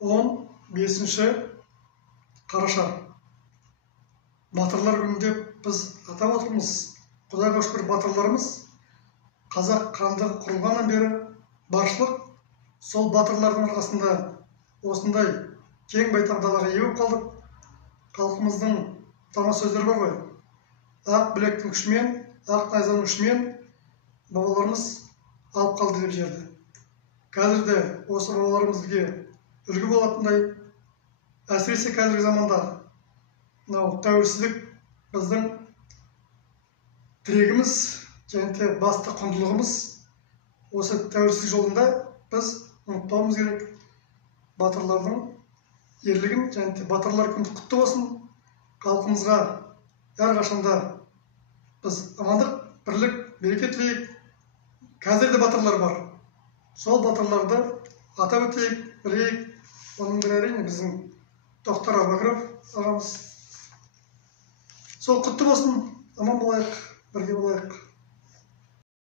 15 қараша батырлар күні деп біз атап отырмыз. Құдайға шүкір, батырларымыз қазақ хандығы құрылғаннан бері баршылық сол батырлардың арқасында осындай кең байтақ далаға ие болып қалдық. Халқымыздың тама сөздері бар ғой: ақ білектің күшімен, ақ найзаның ұшымен бабаларымыз алып қалды деп жерді. Қазір де осы бабаларымызге үлгі болатындай, әсіресе қазіргі заманда мынау тәуелсіздік біздің тірегіміз және басты құндылығымыз. Осы тәуелсіздік жолында біз ұмытпауымыз керек батырлардың ерлігін. Және батырлар күні құтты болсын. Халқымызға әрқашанда біз амандық, бірлік, береке тілейік. Қазір де батырлар бар. Сол батырларды атап өтейік, білейік. Оның бірі әрине біздің Тоқтар Әубәкіров ағамыз. Сол құтты болсын, аман болайық, бірге болайық.